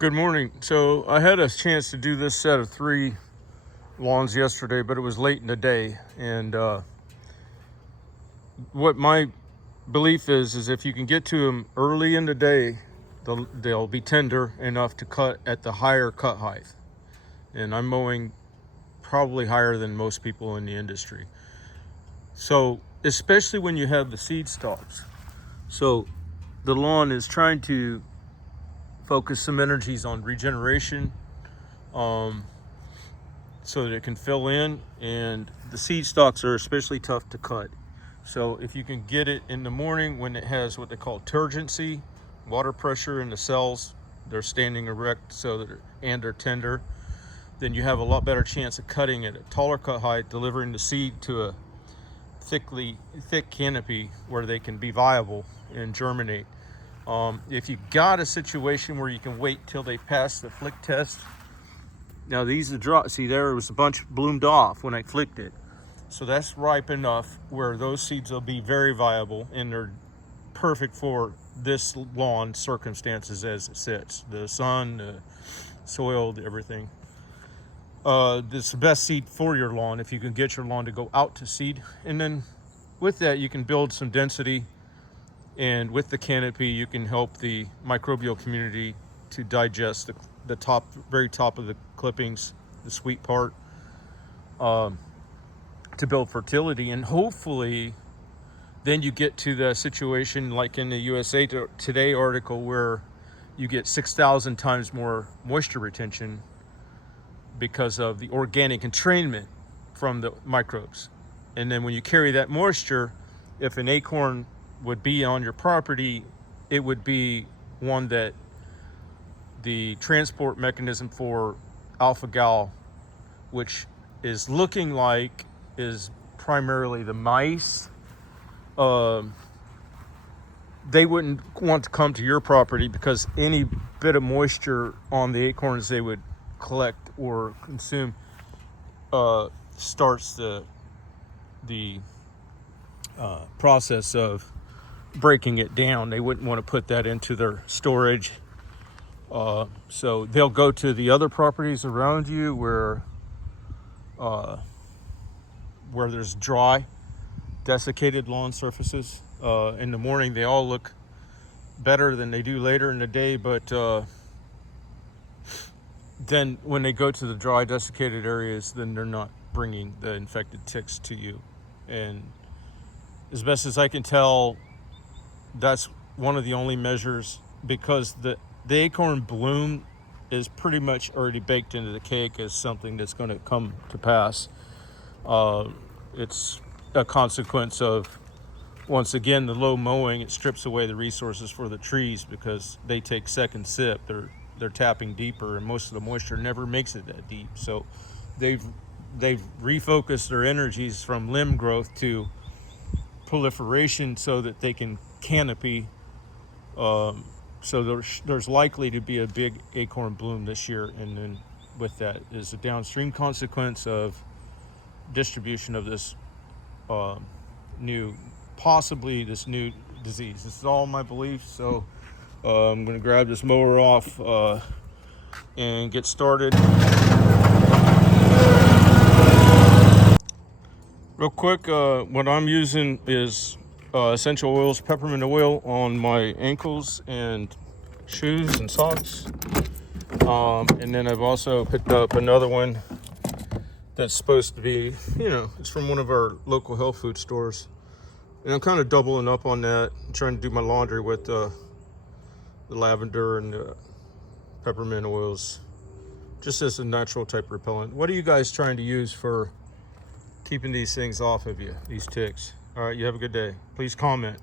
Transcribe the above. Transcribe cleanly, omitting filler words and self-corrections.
Good morning. So I had a chance to do this set of 3 lawns yesterday, but it was late in the day. And what my belief is if you can get to them early in the day, they'll be tender enough to cut at the higher cut height. And I'm mowing probably higher than most people in the industry. So especially when you have the seed stalks. So the lawn is trying to focus some energies on regeneration, so that it can fill in, and the seed stalks are especially tough to cut. So if you can get it in the morning when it has what they call turgency, water pressure in the cells, they're standing erect and they're tender, then you have a lot better chance of cutting at a taller cut height, delivering the seed to a thick canopy where they can be viable and germinate. If you got a situation where you can wait till they pass the flick test, now these are dry. See, there was a bunch bloomed off when I flicked it. So that's ripe enough where those seeds will be very viable, and they're perfect for this lawn circumstances as it sits. The sun, the soil, everything. This is the best seed for your lawn if you can get your lawn to go out to seed. And then with that, you can build some density. And with the canopy, you can help the microbial community to digest the very top of the clippings, the sweet part, to build fertility. And hopefully then you get to the situation like in the USA Today article where you get 6,000 times more moisture retention because of the organic entrainment from the microbes. And then when you carry that moisture, if an acorn would be on your property, it would be one that the transport mechanism for alpha-gal, which is looking like is primarily the mice, they wouldn't want to come to your property because any bit of moisture on the acorns they would collect or consume starts the process of breaking it down. They wouldn't want to put that into their storage. So they'll go to the other properties around you where there's dry, desiccated lawn surfaces. In the morning, they all look better than they do later in the day, but then when they go to the dry, desiccated areas, then they're not bringing the infected ticks to you. And as best as I can tell, that's one of the only measures, because the acorn bloom is pretty much already baked into the cake as something that's going to come to pass. It's a consequence of, once again, the low mowing. It strips away the resources for the trees because they take second sip. They're tapping deeper, and most of the moisture never makes it that deep. So they've refocused their energies from limb growth to proliferation so that they can canopy. So there's likely to be a big acorn bloom this year, and then with that is a downstream consequence of distribution of this new disease. This is all my belief. So I'm going to grab this mower off and get started. Real quick, what I'm using is essential oils, peppermint oil on my ankles and shoes and socks. And then I've also picked up another one that's supposed to be, it's from one of our local health food stores. And I'm kind of doubling up on that. I'm trying to do my laundry with the lavender and the peppermint oils, just as a natural type repellent. What are you guys trying to use for keeping these things off of you, these ticks? All right, you have a good day. Please comment.